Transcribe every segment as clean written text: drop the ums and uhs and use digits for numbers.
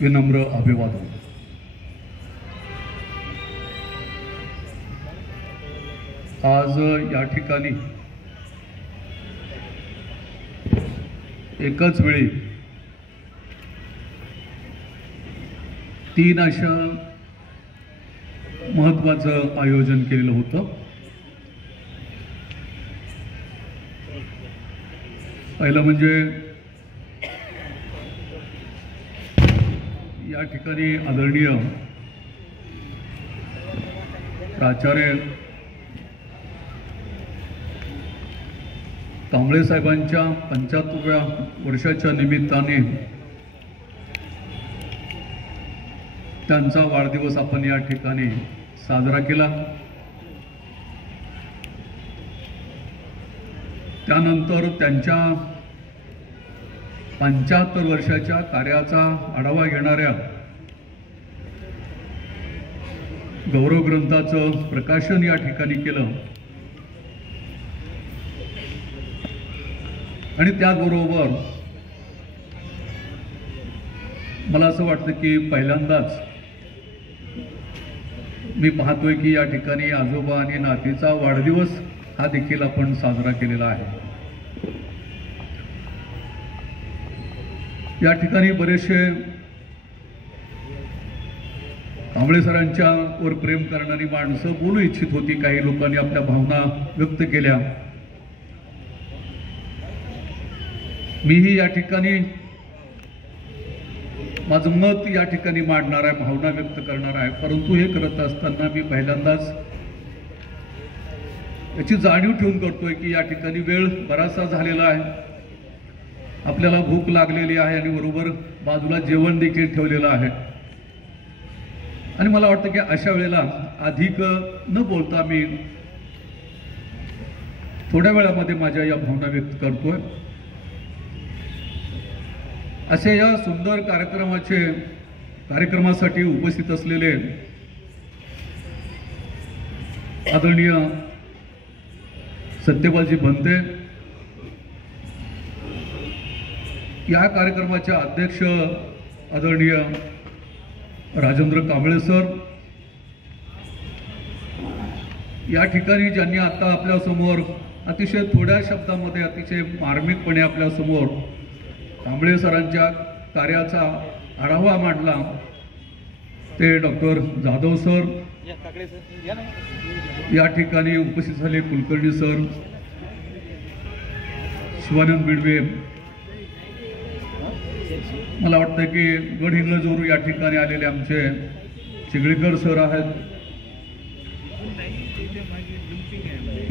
विनम्र अभिवादन। आज या ठिकाणी एकाच वेळी 3 अशा महत्त्वाचं आयोजन केलेलं होतं। पहिलं म्हणजे या ठिकाणी आदरणीय प्राचार्य कांबळे साहेबांच्या 75व्या वर्षाच्या निमित्ताने त्यांचा वाढदिवस आपण या ठिकाणी साजरा केला। त्यानंतर त्यांच्या 75 वर्षाच्या कार्याचा आढावा घेणाऱ्या गौरव ग्रंथाचं प्रकाशन या ठिकाणी केलं आणि त्याचबरोबर मला असं वाटतं की पहिल्यांदाच मी पाहतोय की या ठिकाणी आजोबा आणि नातीचा वाढदिवस हा देखील आपण साजरा केलेला आहे। या ठिकाणी बरेचसे कांबळे सरांच्या वर प्रेम करणारी माणसं बोलू इच्छित होती। काही लोकांनी आपल्या भावना व्यक्त केल्या। मीही या ठिकाणी माझं मत या ठिकाणी मांडणार आहे, भावना व्यक्त करणार आहे। परंतु हे करत असताना मी पहिल्यांदाच याची जाणीव ठेवून करतोय की या ठिकाणी वेळ बराचसा झालेला आहे, आपल्याला भूक लागलेली आहे आणि बरोबर बाजूला जेवण देखील ठेवलेलं आहे। आणि मला वाटतं की अशा वेळेला अधिक न बोलता मी थोड्या वेळामध्ये माझ्या या भावना व्यक्त करतोय। असे या सुंदर कार्यक्रमासाठी उपस्थित असलेले आदरणीय सत्यपालजी भंते, या कार्यक्रमाचे अध्यक्ष आदरणीय राजेंद्र कांबळे सर, या ठिकाणी ज्यांनी आता आपल्या समोर अतिशय थोड्या शब्दामध्ये अतिशय मार्मिकपणे आपल्या समोर कांबळे सरांच्या कार्याचा आढावा मांडला ते डॉक्टर जाधव सर, या ठिकाणी उपस्थित झाले कुलकर्णी सर, शिवानंद बिडवे, मला वाटतं की गडहिंग्लजवरून या ठिकाणी आलेले आमचे चिगळीकर सर आहेत।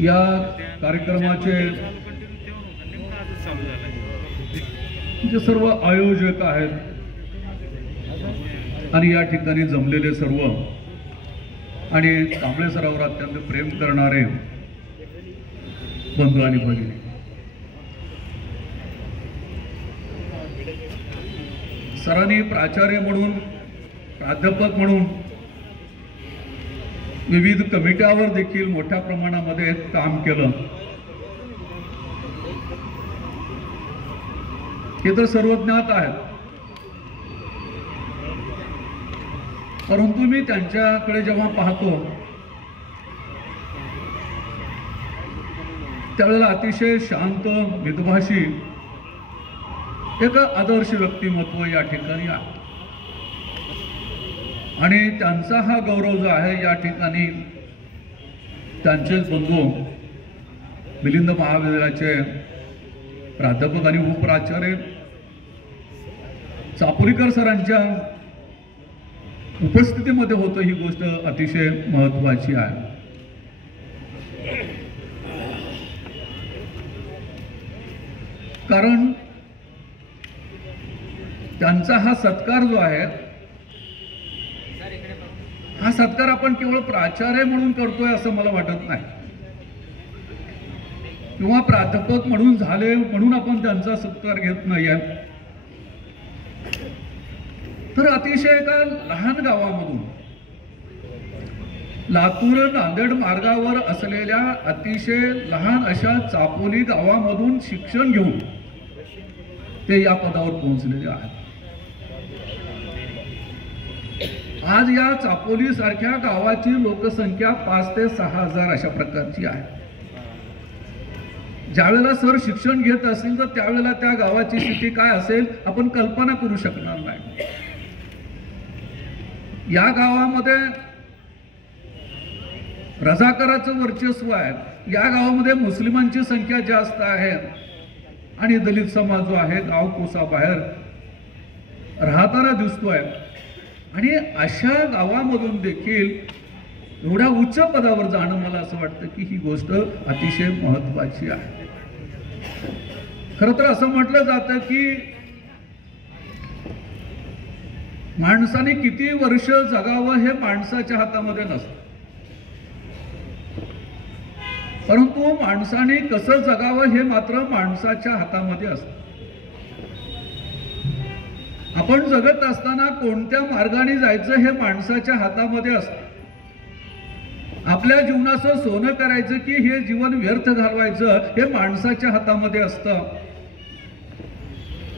या कार्यक्रमाचे जे सर्व आयोजक आहेत आणि या ठिकाणी जमलेले सर्व आणि कांबळे सरांवर अत्यंत प्रेम करणारे बंधू आणि भगिनी, सरांनी प्राचार्य म्हणून, प्राध्यापक म्हणून विविध कमिट्यावर देखील मोठ्या प्रमाणामध्ये काम केलं। हे तर सर्व ज्ञात आहेत, परंतु मी त्यांच्याकडे जेव्हा पाहतो त्यावेळेला अतिशय शांत, मितभाषी एक आदर्श व्यक्तिमत्व या ठिकाणी आहे। आणि त्यांचा हा गौरव जो आहे या ठिकाणी त्यांचेच बंधू मिलिंद महाविद्यालयाचे प्राध्यापक आणि उपप्राचार्य चापुरीकर सरांच्या उपस्थितीमध्ये होतं, ही गोष्ट अतिशय महत्त्वाची आहे। कारण त्यांचा हा सत्कार जो आहे, हा सत्कार आपण केवळ प्राचार्य म्हणून करतोय असं मला वाटत नाही, किंवा प्राध्यापक म्हणून झाले म्हणून आपण त्यांचा सत्कार घेत नाहीये। तर अतिशय एका लहान गावामधून, लातूर नांदेड मार्गावर असलेल्या अतिशय लहान अशा चापोली गावामधून शिक्षण घेऊन ते या पदावर पोहोचलेले आहेत। आज या चापोली सारख्या गावाची लोकसंख्या 5 ते 6 हजार अशा प्रकारची आहे. ज्यावेळेला सर शिक्षण घेत असतील तर त्यावेळेला त्या गावाची स्थिती काय असेल आपण कल्पना करू शकणार नाही. या गावामध्ये रझाकाराचं वर्चस्व आहे. या गावामध्ये मुस्लिमांची संख्या जास्त आहे आणि दलित समाज जो आहे गाव कोसाबाहेर राहताना दिसतोय. आणि अशा गावामधून देखील एवढ्या उच्च पदावर जाणं मला असं वाटतं की ही गोष्ट अतिशय महत्वाची आहे. खरं तर असं म्हटलं जातं की माणसाने किती वर्ष जगावं हे माणसाच्या हातामध्ये नसतं, परंतु माणसाने कसं जगावं हे मात्र माणसाच्या हातामध्ये असतं. आपण जगत असताना कोणत्या मार्गाने जायचं हे माणसाच्या हातामध्ये असतं. आपल्या जीवनाचं सोनं करायचं की हे जीवन व्यर्थ घालवायचं हे माणसाच्या हातामध्ये असतं.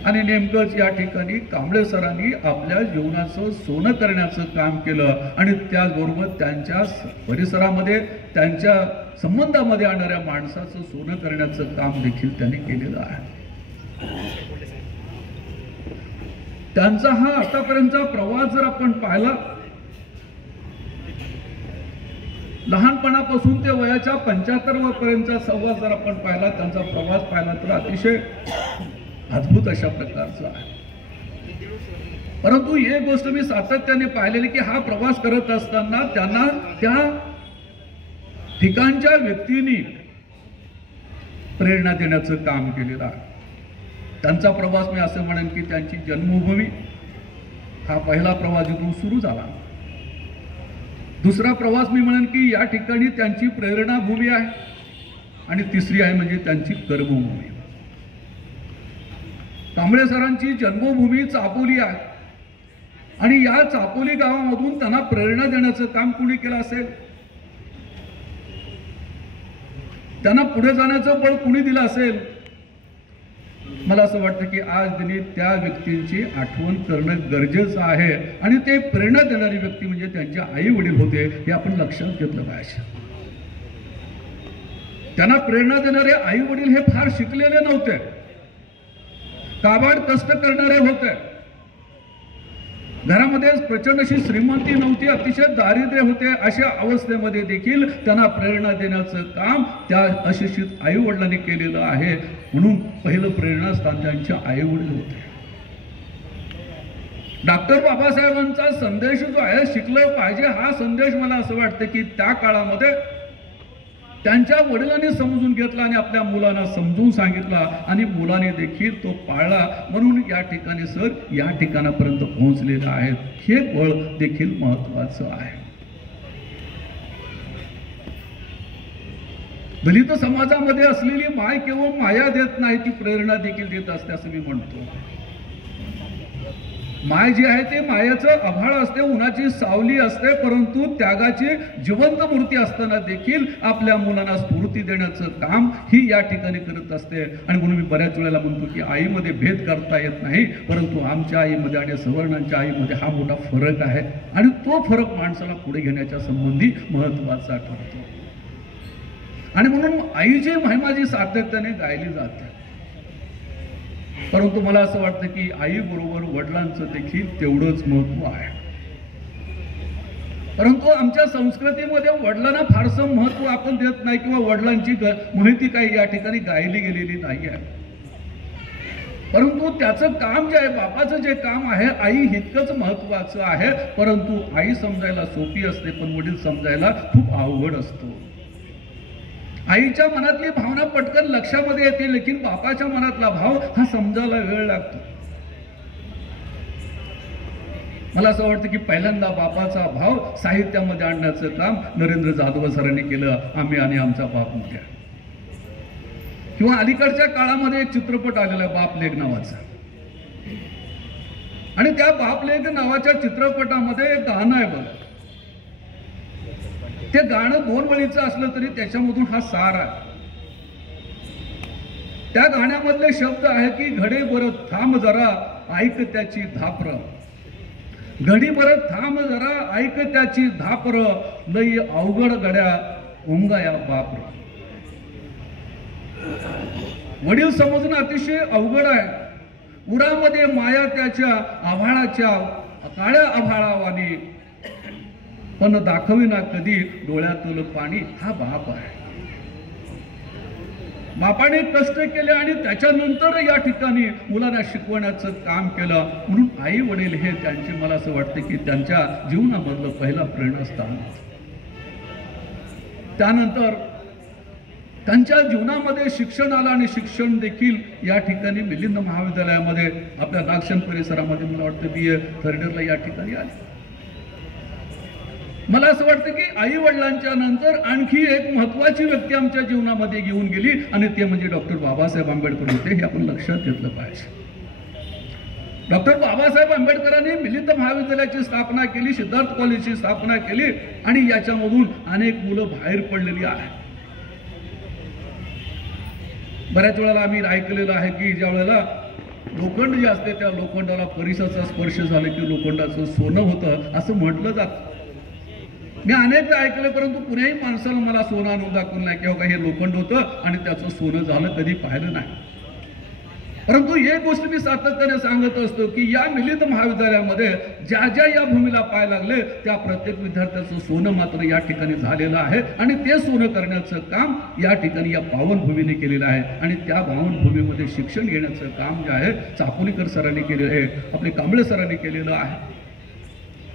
आणि नेमकंच या ठिकाणी कांबळे सरांनी आपल्या जीवनाचं सोनं करण्याचं काम केलं आणि त्याचबरोबर त्यांच्या परिसरामध्ये त्यांच्या संबंधामध्ये आणणाऱ्या माणसाचं सोनं करण्याचं काम देखील त्यांनी केलेलं आहे. त्यांचा हा आतापर्यंतचा प्रवास जर आपण पाहिला, लहानपणापासून ते वयाच्या 75 पर्यंतचा संवाद जर आपण पाहिला, त्यांचा प्रवास पाहिला तर अतिशय अद्भुत अशा प्रकारचा आहे. परंतु एक गोष्ट मी सातत्याने पाहिलेली की हा प्रवास करत असताना त्यांना त्या ठिकाणच्या व्यक्तींनी प्रेरणा देण्याचं काम केलेलं आहे. त्यांचा प्रवास मी असं म्हणेन की त्यांची जन्मभूमी हा पहिला प्रवास इथून सुरू झाला. दुसरा प्रवास मी म्हणेन की या ठिकाणी त्यांची प्रेरणा भूमी आहे आणि तिसरी आहे म्हणजे त्यांची कर्मभूमी. कांबळे सरांची जन्मभूमी चापोली आहे आणि या चापोली गावामधून त्यांना प्रेरणा देण्याचं काम कुणी केलं असेल, त्यांना पुढे जाण्याचं बळ कुणी दिलं असेल. मला असं वाटतं की आज दिनी त्या व्यक्तींची आठवण करणं गरजेचं आहे आणि ते प्रेरणा देणारी व्यक्ती म्हणजे त्यांचे आई वडील होते हे आपण लक्षात घेतलं पाहिजे. त्यांना प्रेरणा देणारे आई वडील हे फार शिकलेले नव्हते, काबाड कष्ट करणारे होते. घरामध्ये प्रचंड अशी श्रीमंती नव्हती, अतिशय दारिद्र्य होते. अशा अवस्थेमध्ये देखील त्यांना प्रेरणा देण्याचं काम त्या अशिक्षित आई वडिलांनी केलेलं आहे. म्हणून पहिलं प्रेरणास्थान त्यांच्या आई वडील होते. डॉक्टर बाबासाहेबांचा संदेश जो आहे शिकलं पाहिजे हा संदेश मला असं वाटतं की त्या काळामध्ये त्यांच्या वडिलांनी समजून घेतला आणि आपल्या मुलांना समजून सांगितला आणि मुलाने देखील तो पाळला. म्हणून या ठिकाणी सर या ठिकाणापर्यंत पोहोचलेले आहेत. हे बळ देखील महत्वाचं आहे. दलित समाजामध्ये असलेली माय केवळ माया देत नाही, ती प्रेरणा देखील देत असते असं मी म्हणतो. माय जी आहे ते मायेचं आभाळ असते, उन्हाची सावली असते, परंतु त्यागाची जिवंत मूर्ती असताना देखील आपल्या मुलांना स्फूर्ती देण्याचं काम ही या ठिकाणी करत असते. आणि म्हणून मी बऱ्याच वेळेला म्हणतो की आईमध्ये भेद करता येत नाही, परंतु आमच्या आईमध्ये आणि सवर्णांच्या आईमध्ये हा मोठा फरक आहे आणि तो फरक माणसाला पुढे घेण्याच्या संबंधी महत्वाचा ठरतो. आणि म्हणून आईची महिमा जी सातत्याने गायली जाते, परंतु मला असं वाटतं की आई बरोबर वडिलांचं देखील तेवढंच महत्व आहे. परंतु आमच्या संस्कृतीमध्ये वडिलांना फारसं महत्व आपण देत नाही किंवा वडिलांची माहिती काही या ठिकाणी गायली गेलेली नाही आहे. परंतु त्याचं काम जे आहे, बापाचं जे काम आहे, आई इतकंच महत्वाचं आहे. परंतु आई समजायला सोपी असते पण वडील समजायला खूप अवघड असतो. आईच्या मनातली भावना पटकन लक्षामध्ये येते, लेकिन बापाच्या मनातला भाव हा समजायला वेळ लागतो. मला असं वाटतं की पहिल्यांदा बापाचा भाव साहित्यामध्ये आणण्याचं काम नरेंद्र जाधव सरांनी केलं, आम्ही आणि आमचा बाप मोठ्या. किंवा अलीकडच्या काळामध्ये एक चित्रपट आलेला बाप लेक नावाचा, आणि त्या बाप लेक नावाच्या चित्रपटामध्ये एक गाणं आहे बघा. ते गाणं 2 वळीचं असलं तरी त्याच्यामधून हा सार आहे. त्या गाण्यामधले शब्द आहे की घडे बरं थांब जरा ऐक त्याची धापर, घडीभर थांब जरा ऐक त्याची धापर, लई अवघड गड्या ओंगाया बापर. वडील समजणं अतिशय अवघड आहे. उरामध्ये माया त्याच्या आभाळाच्या काळ्या आभाळावानी, पण दाखविना कधी डोळ्यातलं पाणी. हा बाप आहे. बापाने कष्ट केले आणि त्याच्यानंतर या ठिकाणी मुलांना शिकवण्याचं काम केलं. म्हणून आई वडील हे त्यांचे, मला असं वाटतं की त्यांच्या जीवनामधलं पहिला प्रेरणास्थान. त्यानंतर त्यांच्या जीवनामध्ये शिक्षण आलं आणि शिक्षण देखील या ठिकाणी मिलिंद महाविद्यालयामध्ये आपल्या नागशन परिसरामध्ये मला वाटतं BA थर्ड इयरला या ठिकाणी आले. मला असं वाटतं की आई वडिलांच्या नंतर आणखी एक महत्वाची व्यक्ती आमच्या जीवनामध्ये घेऊन गेली आणि ते म्हणजे डॉक्टर बाबासाहेब आंबेडकर होते. हे आपण लक्षात घेतलं पाहिजे. डॉक्टर बाबासाहेब आंबेडकरांनी मिलिंद महाविद्यालयाची स्थापना केली, सिद्धार्थ कॉलेजची स्थापना केली आणि याच्यामधून अनेक मुलं बाहेर पडलेली आहेत. बऱ्याच वेळेला आम्ही ऐकलेलं आहे की ज्या वेळेला लोखंड जे असते त्या लोखंडाला परिसाचा स्पर्श झाला की लोखंडाचं सोनं होतं असं म्हटलं जातं. मी अनेकदा ऐकलं, परंतु कुण्याही माणसाला मला सोनं आणून दाखवलं नाही किंवा हे लोखंड होतं आणि त्याचं सोनं झालं कधी पाहिलं नाही. परंतु एक गोष्ट मी सातत्याने सांगत असतो की या मिलिंद महाविद्यालयामध्ये ज्या ज्या या भूमीला पाय लागले त्या प्रत्येक विद्यार्थ्याचं सोनं मात्र या ठिकाणी झालेलं आहे आणि ते सोनं करण्याचं काम या ठिकाणी या पावनभूमीने केलेलं आहे. आणि त्या पावनभूमीमध्ये शिक्षण घेण्याचं काम जे आहे चापोलीकर सरांनी केलेलं आहे, आपले कांबळे सरांनी केलेलं आहे.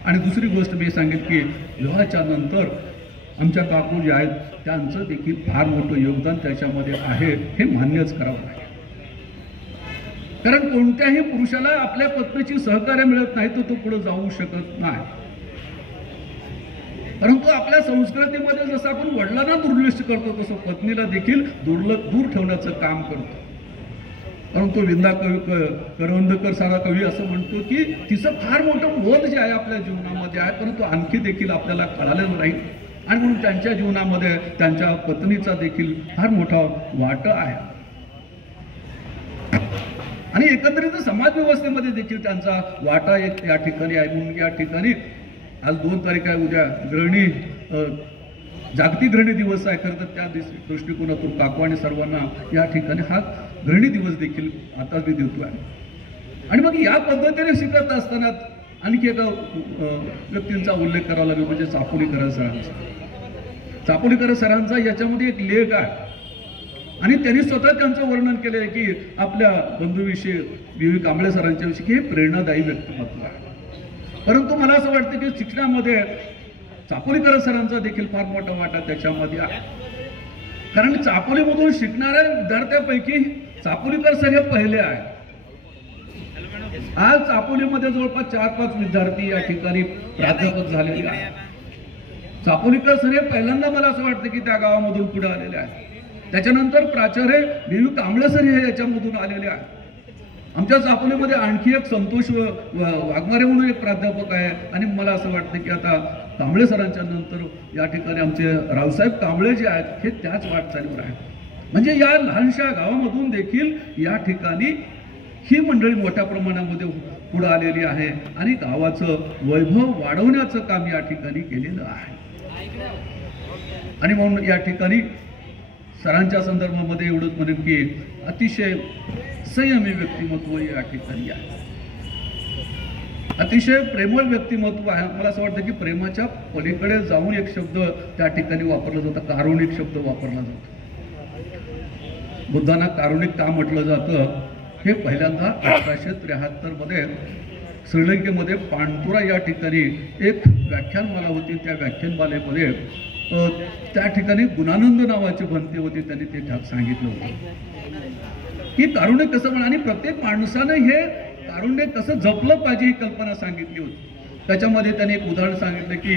आणि दुसरी गोष्ट मी सांगेन की विवाहाच्या नंतर आमच्या काकू जे आहेत त्यांचं देखील फार मोठं योगदान त्याच्यामध्ये आहे, हे मान्यच करावं लागेल. कारण कोणत्याही पुरुषाला आपल्या पत्नीची सहकार्य मिळत नाही तर तो पुढे जाऊ शकत नाही. परंतु आपल्या संस्कृतीमध्ये जसं आपण वडिलांना दुर्लक्ष करतो तसं पत्नीला देखील दूर ठेवण्याचं काम करतो. परंतु विंदा कवी करवंदकर सारा कवी असं म्हणतो की तिचं फार मोठं मोल जे आहे आपल्या जीवनामध्ये आहे, परंतु आणखी देखील आपल्याला कळालेलं नाही. आणि म्हणून त्यांच्या जीवनामध्ये त्यांच्या पत्नीचा देखील फार मोठा वाटा आहे. आणि एकंदरीत समाज व्यवस्थेमध्ये देखील त्यांचा वाटा एक या ठिकाणी आहे. म्हणून या ठिकाणी आज 2 तारीख आहे, उद्या गृहिणी जागतिक गृहिणी दिवस आहे. खरं तर त्या दृष्टिकोनातून काकू आणि सर्वांना या ठिकाणी हा गृहिणी दिवस देखील आता मी देतो आहे. आणि मग या पद्धतीने शिकत असताना आणखी एका व्यक्तींचा उल्लेख करावा लागेल, म्हणजे चापोलीकर सरांचा. चापोलीकर सरांचा याच्यामध्ये एक लेख आहे आणि त्यांनी स्वतः त्यांचं वर्णन केलं आहे की आपल्या बंधूविषयी BV कांबळे सरांच्या विषयी की हे प्रेरणादायी व्यक्तिमत्व आहे. परंतु मला असं वाटतं की शिक्षणामध्ये चापोलीकर सरांचा देखील फार मोठा वाटा त्याच्यामध्ये आहे. कारण चापोलीमधून शिकणाऱ्या विद्यार्थ्यांपैकी चापोलीकर सर हे पहिले आहेत. आज चापोलीमध्ये जवळपास 4-5 विद्यार्थी या ठिकाणी प्राध्यापक झालेले आहेत. चापोलीकर सर हे पहिल्यांदा मला असं वाटतं की त्या गावामधून पुढे आलेले आहेत. त्याच्यानंतर प्राचार्य BV कांबळे सर हे याच्यामधून आलेले आहेत. आमच्या चापोलीमध्ये आणखी एक संतोष वाघमारे म्हणून एक प्राध्यापक आहे. आणि मला असं वाटतं की आता कांबळे सरांच्या नंतर या ठिकाणी आमचे रावसाहेब कांबळे जे आहेत हे त्याच वाटचालीवर आहेत. म्हणजे या लहानशा गावामधून देखील या ठिकाणी ही मंडळी मोठ्या प्रमाणामध्ये पुढे आलेली आहे आणि गावाचं वैभव वाढवण्याचं काम या ठिकाणी केलेलं आहे. आणि म्हणून या ठिकाणी सरांच्या संदर्भामध्ये एवढंच म्हणेन की अतिशय संयमी व्यक्तिमत्व या ठिकाणी आहे. अतिशय प्रेमळ व्यक्तिमत्व आहे. मला असं वाटतं की प्रेमाच्या पलीकडे जाऊन एक शब्द त्या ठिकाणी वापरला जातो, कारुणिक शब्द वापरला जातो. बुद्धांना कारुणिक का म्हटलं जातं हे पहिल्यांदा 1873 मध्ये श्रीलंकेमध्ये पांटुरा या ठिकाणी एक व्याख्यानमाला होती. त्या व्याख्यानमालेमध्ये त्या ठिकाणी गुणानंद नावाची भंते होती. त्यांनी ते सांगितलं होतं की कारुण्य कसं म्हणा आणि प्रत्येक माणसानं हे कारुण्य कसं जपलं पाहिजे ही कल्पना सांगितली होती. त्याच्यामध्ये त्यांनी एक उदाहरण सांगितलं की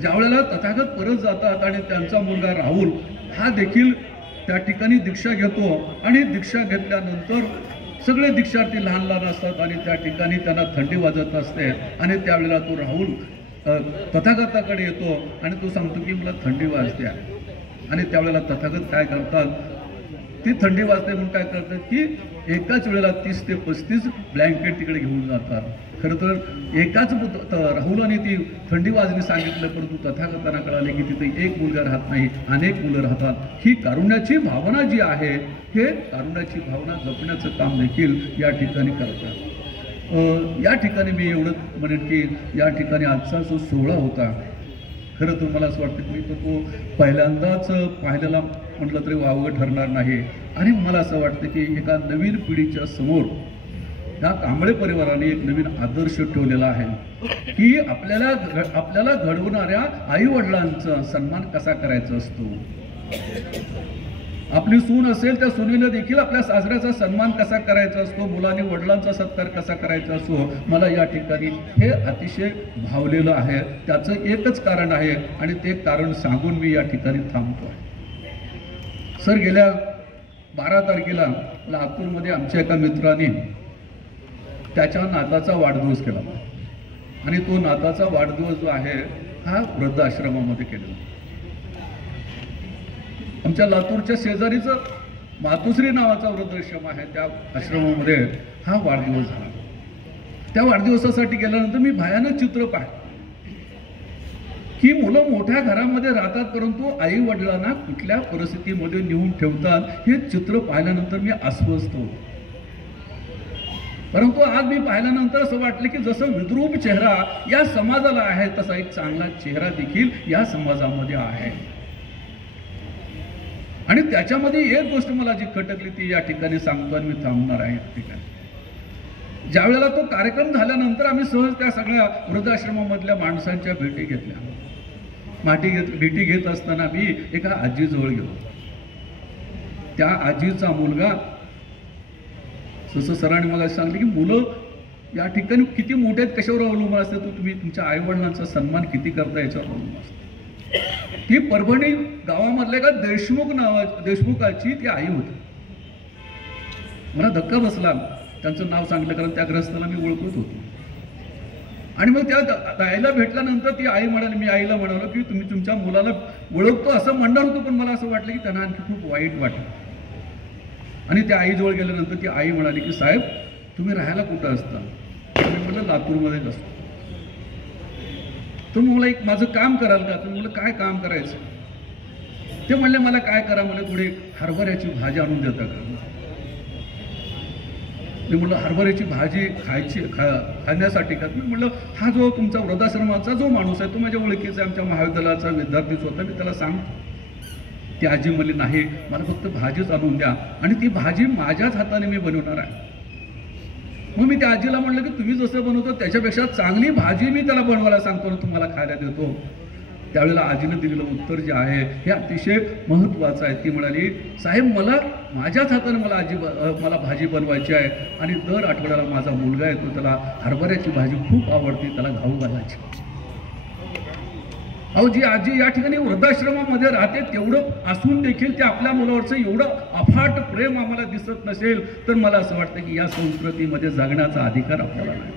ज्या वेळेला तथागत परत जातात आणि त्यांचा मुलगा राहुल हा देखील त्या ठिकाणी दीक्षा घेतो आणि दीक्षा घेतल्यानंतर सगळे दीक्षार्थी लहान लहान असतात आणि त्या ठिकाणी त्यांना थंडी वाजत असते आणि त्यावेळेला तो राहुल तथागताकडे येतो आणि तो सांगतो की मला थंडी वाजते. आणि त्यावेळेला तथागत काय करतात, ती थंडी वाजते म्हणून काय करतात की एकाच वेळेला 30 ते 35 ब्लँकेट तिकडे घेऊन जातात. खरं तर एकाच राहुलाने ती थंडी वाजणी सांगितलं, परंतु तथागतांना कळाले की तिथे एक मुलगा राहत नाही, अनेक मुलं राहतात. ही कारुण्याची भावना जी आहे, हे कारुण्याची भावना जपण्याचं काम देखील या ठिकाणी करतात. या ठिकाणी मी एवढंच म्हणेन की या ठिकाणी आजचा जो सोहळा होता, खरं तर मला असं वाटतं की तो पहिल्यांदाच पाहिलेला म्हटलं तरी वावगं ठरणार नाही. आणि मला असं वाटतं की एका नवीन पिढीच्या समोर ह्या कांबळे परिवाराने एक नवीन आदर्श ठेवलेला आहे की आपल्याला घडवणाऱ्या आई वडिलांचा सन्मान कसा करायचा असतो. आपली सून असेल त्या सुनेला देखील आपल्या सासऱ्याचा सन्मान कसा करायचा असतो, मुलांनी वडिलांचा सत्कार कसा करायचा असतो. मला या ठिकाणी हे अतिशय भावलेलं आहे. त्याचं एकच कारण आहे आणि ते कारण सांगून मी या ठिकाणी थांबतो आहे. सर, गेल्या 12 तारखेला लातूरमध्ये आमच्या एका मित्राने त्याच्या नाताचा वाढदिवस केला आणि तो नाताचा वाढदिवस जो आहे हा वृद्धाश्रमामध्ये केलेला. आमच्या लातूरच्या शेजारीचं मातोश्री नावाचा वृद्धाश्रम आहे, त्या आश्रमामध्ये हा वाढदिवस झाला. त्या वाढदिवसासाठी गेल्यानंतर मी भयानक चित्र पाहिलं की मुलं मोठ्या घरामध्ये राहतात, परंतु आई वडिलांना कुठल्या परिस्थितीमध्ये नेऊन ठेवतात हे चित्र पाहिल्यानंतर मी अस्वस्थ होतो. परंतु आज मी पाहिल्यानंतर असं वाटलं की जसं विद्रूप चेहरा या समाजाला आहे, तसा एक चांगला चेहरा देखील या समाजामध्ये आहे. आणि त्याच्यामध्ये एक गोष्ट मला जी खटकली ती या ठिकाणी सांगतो आणि मी थांबणार आहे. ठिकाणी ज्या वेळेला तो कार्यक्रम झाल्यानंतर आम्ही सहज त्या सगळ्या वृद्धाश्रमामधल्या माणसांच्या भेटी घेतल्या. भेटी घेत असताना मी एका आजीजवळ गेलो. त्या आजीचा मुलगा, जसं सरांनी मला सांगितलं की मुलं या ठिकाणी किती मोठे आहेत, कशावर अवलंबून असते, तर तुम्ही तुमच्या आई वडिलांचा सन्मान किती करता याच्यावर अवलंबून असते. ती परभणी गावामधल्या का देशमुखाची ती आई होती. मला धक्का बसला त्यांचं नाव सांगितलं, कारण त्या ग्रस्ताला मी ओळखत होतो. आणि मग त्या आईला भेटल्यानंतर ती आई म्हणाली, मी आईला म्हणालो की तुम्ही तुमच्या मुलाला ओळखतो असं म्हणणार होतो, पण मला असं वाटलं की त्यांना आणखी खूप वाईट वाटलं. आणि त्या आईजवळ गेल्यानंतर ती आई म्हणाली की साहेब, तुम्ही राहायला कुठं असता? मी म्हटलं लातूरमध्येच असतो. तुम्ही मला एक माझं काम कराल का? तुम्ही मला काय काम करायचं? ते म्हणले मला काय करा, मला थोडी हरभऱ्याची भाजी आणून देता का? मी म्हटलं हरभऱ्याची भाजी खाण्यासाठी का? मी म्हटलं हा जो तुमचा वृद्धाश्रमाचा जो माणूस आहे तो माझ्या ओळखीचा, आमच्या महाविद्यालयाचा विद्यार्थीच होता, मी त्याला सांगतो. ती आजी म्हणली नाही, मला फक्त भाजीच आणून द्या आणि ती भाजी माझ्याच हाताने मी बनवणार आहे. मग मी त्या आजीला म्हटलं की तुम्ही जसं बनवतो त्याच्यापेक्षा चांगली भाजी मी त्याला बनवायला सांगतो आणि तुम्हाला खायला देतो. त्यावेळेला आजीनं दिलेलं उत्तर जे आहे हे अतिशय महत्त्वाचं आहे. ती म्हणाली, साहेब मला माझ्याच हाताने मला भाजी बनवायची आहे आणि दर आठवड्याला माझा मुलगा येतो, त्याला हरभऱ्याची भाजी खूप आवडते, त्याला घाऊ घालायची. अहो, जी आजी या ठिकाणी वृद्धाश्रमामध्ये राहते तेवढं असून देखील ते आपल्या मुलावरचं एवढं अफाट प्रेम आम्हाला दिसत नसेल तर मला असं वाटतं की या संस्कृतीमध्ये जगण्याचा अधिकार आपल्याला नाही.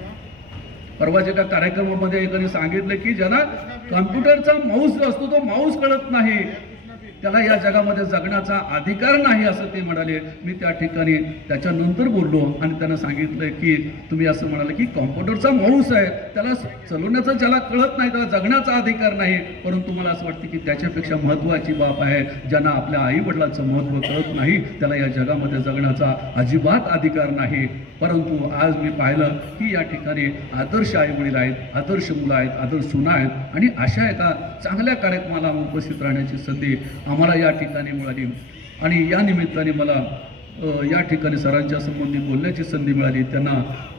परवाच्या एका कार्यक्रमामध्ये एकाने सांगितलं की ज्यांना कॉम्प्युटरचा माऊस जो असतो तो माऊस कळत नाही, त्याला या जगामध्ये जगण्याचा अधिकार नाही असं ते म्हणाले. मी त्या ठिकाणी त्याच्यानंतर बोललो आणि त्यांना सांगितलं की तुम्ही असं म्हणाले की कॉम्प्युटरचा माऊस आहे, त्याला चालवण्याचं ज्याला कळत नाही त्याला जगण्याचा अधिकार नाही. परंतु मला असं वाटतं की त्याच्यापेक्षा महत्त्वाची बाब आहे, ज्यांना आपल्या आई वडिलांचं महत्त्व कळत नाही त्याला या जगामध्ये जगण्याचा अजिबात अधिकार नाही. परंतु आज मी पाहिलं की या ठिकाणी आदर्श आई वडील आहेत, आदर्श मुलं आहेत, आदर्श सुना आहेत आणि अशा एका चांगल्या कार्यक्रमाला उपस्थित राहण्याची संधी आम्हाला या ठिकाणी मिळाली. आणि या निमित्ताने मला या ठिकाणी सरांच्या संबंधी बोलण्याची संधी मिळाली. त्यांना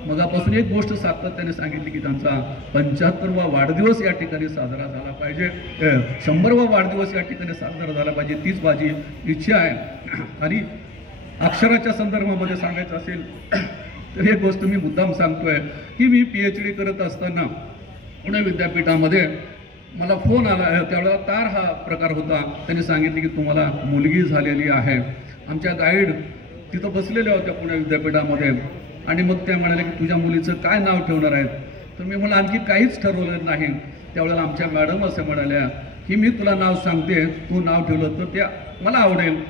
मगापासून एक गोष्ट सातत्याने सांगितली की त्यांचा 75वा वाढदिवस या ठिकाणी साजरा झाला पाहिजे, 100वा वाढदिवस या ठिकाणी साजरा झाला पाहिजे, तीच माझी इच्छा आहे. आणि अक्षराच्या संदर्भामध्ये सांगायचं असेल तर एक गोष्ट मी मुद्दाम सांगतोय की मी PhD करत असताना पुणे विद्यापीठामध्ये मला फोन आला. त्यावेळेला तार हा प्रकार होता. त्यांनी सांगितले की तुम्हाला मुलगी झालेली आहे. आमच्या गाईड तिथं बसलेल्या होत्या पुणे विद्यापीठामध्ये आणि मग त्या म्हणाले की तुझ्या मुलीचं काय नाव ठेवणार आहेत? तर मी म्हणलं आणखी काहीच ठरवलं नाही. त्यावेळेला आमच्या मॅडम असं म्हणाल्या की मी तुला नाव सांगते, तू नाव ठेवलं तर ते मला आवडेल.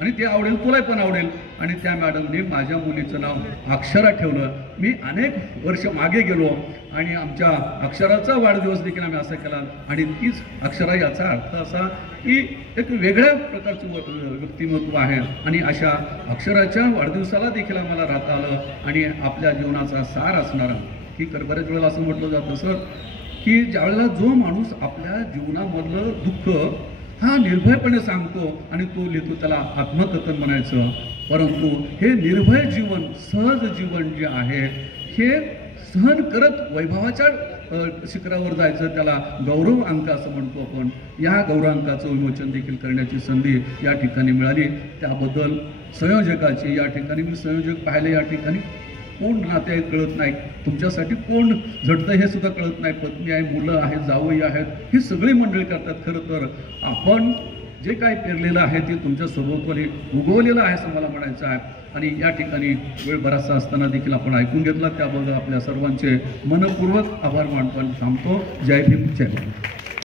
आणि ते आवडेल, तुला पण आवडेल. आणि त्या मॅडमने माझ्या मुलीचं नाव अक्षरा ठेवलं. मी अनेक वर्ष मागे गेलो आणि आमच्या अक्षराचा वाढदिवस देखील आम्ही असा केला. आणि तीच अक्षरा, याचा अर्थ असा की एक वेगळ्या प्रकारचं व्यक्तिमत्व आहे. आणि अशा अक्षराच्या वाढदिवसाला देखील आम्हाला राहता आलं. आणि आपल्या जीवनाचा सार असणारा की बऱ्याच वेळेला असं म्हटलं जातं सर की ज्यावेळेला जो माणूस आपल्या जीवनामधलं दुःख हा निर्भयपणे सांगतो आणि तो लिहितो, त्याला आत्मकथन म्हणायचं. परंतु हे निर्भय जीवन, सहज जीवन जे आहे, हे सहन करत वैभवाच्या शिखरावर जायचं, त्याला गौरव अंक असं म्हणतो आपण. या गौरवांकाचं विमोचन देखील करण्याची संधी या ठिकाणी मिळाली. त्याबद्दल संयोजकाची, या ठिकाणी मी संयोजक पाहिले, या ठिकाणी कोण नाते आहेत कळत नाही, तुमच्यासाठी कोण झटतं हे सुद्धा कळत नाही. पत्नी आहे, मुलं आहेत, जावई आहेत, ही सगळी मंडळी करतात. खरं तर आपण जे काय पेरलेलं आहे ते तुमच्या सभोवताली उगवलेलं आहे असं मला म्हणायचं आहे. आणि या ठिकाणी वेळ बराचसा असताना देखील आपण ऐकून घेतला, त्याबद्दल आपल्या सर्वांचे मनपूर्वक आभार मानतो आणि थांबतो. जय भीम, जय भारत.